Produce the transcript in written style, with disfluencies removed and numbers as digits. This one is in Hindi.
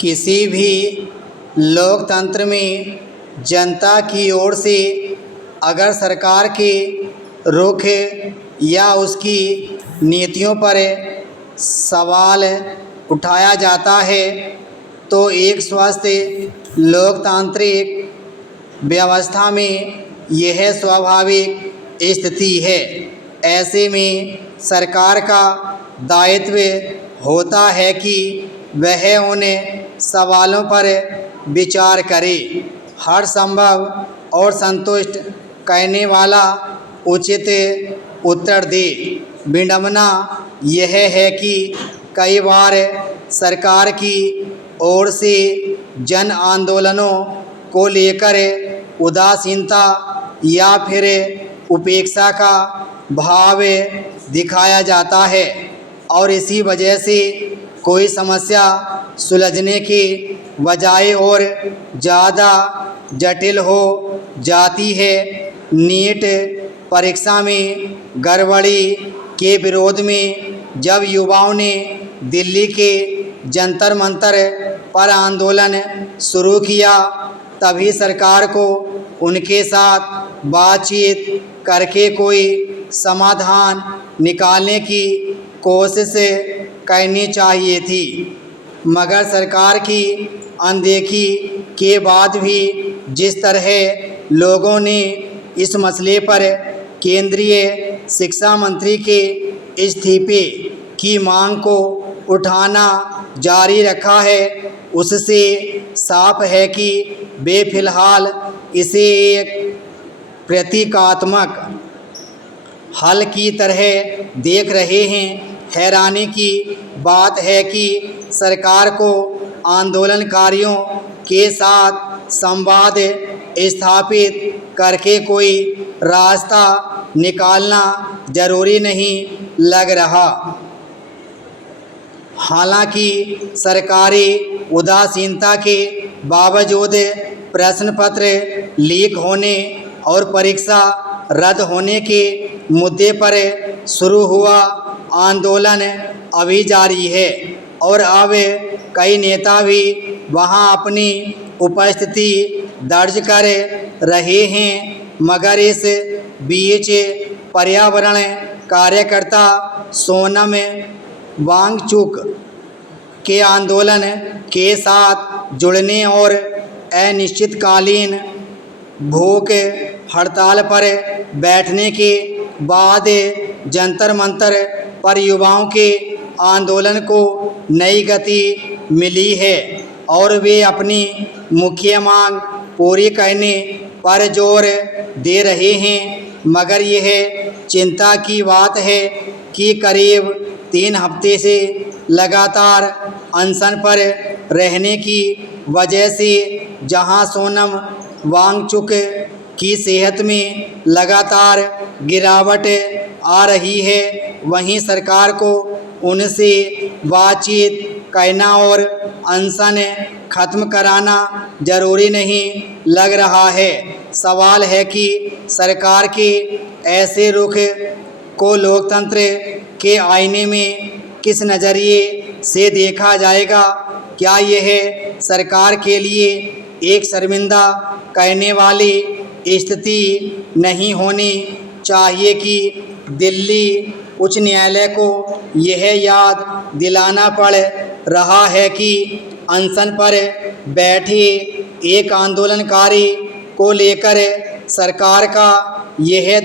किसी भी लोकतंत्र में जनता की ओर से अगर सरकार के रुख या उसकी नीतियों पर सवाल उठाया जाता है तो एक स्वस्थ लोकतांत्रिक व्यवस्था में यह स्वाभाविक स्थिति है। ऐसे में सरकार का दायित्व होता है कि वह उन सवालों पर विचार करे, हर संभव और संतुष्ट करने वाला उचित उत्तर दे। विडंबना यह है कि कई बार सरकार की ओर से जन आंदोलनों को लेकर उदासीनता या फिर उपेक्षा का भाव दिखाया जाता है और इसी वजह से कोई समस्या सुलझने के बजाय और ज़्यादा जटिल हो जाती है। नीट परीक्षा में गड़बड़ी के विरोध में जब युवाओं ने दिल्ली के जंतर मंतर पर आंदोलन शुरू किया, तभी सरकार को उनके साथ बातचीत करके कोई समाधान निकालने की कोशिश करनी चाहिए थी। मगर सरकार की अनदेखी के बाद भी जिस तरह लोगों ने इस मसले पर केंद्रीय शिक्षा मंत्री के इस्तीफे की मांग को उठाना जारी रखा है, उससे साफ है कि वे फिलहाल इसे एक प्रतीकात्मक हल की तरह देख रहे हैं। हैरानी की बात है कि सरकार को आंदोलनकारियों के साथ संवाद स्थापित करके कोई रास्ता निकालना जरूरी नहीं लग रहा। हालांकि सरकारी उदासीनता के बावजूद प्रश्न पत्र लीक होने और परीक्षा रद्द होने के मुद्दे पर शुरू हुआ आंदोलन अभी जारी है और अब कई नेता भी वहां अपनी उपस्थिति दर्ज कर रहे हैं। मगर इस बीच पर्यावरण कार्यकर्ता सोनम वांगचुक के आंदोलन के साथ जुड़ने और अनिश्चितकालीन भूख हड़ताल पर बैठने के बाद जंतर मंतर पर युवाओं के आंदोलन को नई गति मिली है और वे अपनी मुख्य मांग पूरी करने पर जोर दे रहे हैं। मगर यह चिंता की बात है कि करीब 3 हफ्ते से लगातार अनशन पर रहने की वजह से जहां सोनम वांगचुक की सेहत में लगातार गिरावट आ रही है, वहीं सरकार को उनसे बातचीत करना और अनशन खत्म कराना जरूरी नहीं लग रहा है। सवाल है कि सरकार के ऐसे रुख को लोकतंत्र के आईने में किस नज़रिए से देखा जाएगा। क्या यह सरकार के लिए एक शर्मिंदा करने वाली स्थिति नहीं होनी चाहिए कि दिल्ली उच्च न्यायालय को यह याद दिलाना पड़ रहा है कि अनशन पर बैठे एक आंदोलनकारी को लेकर सरकार का यह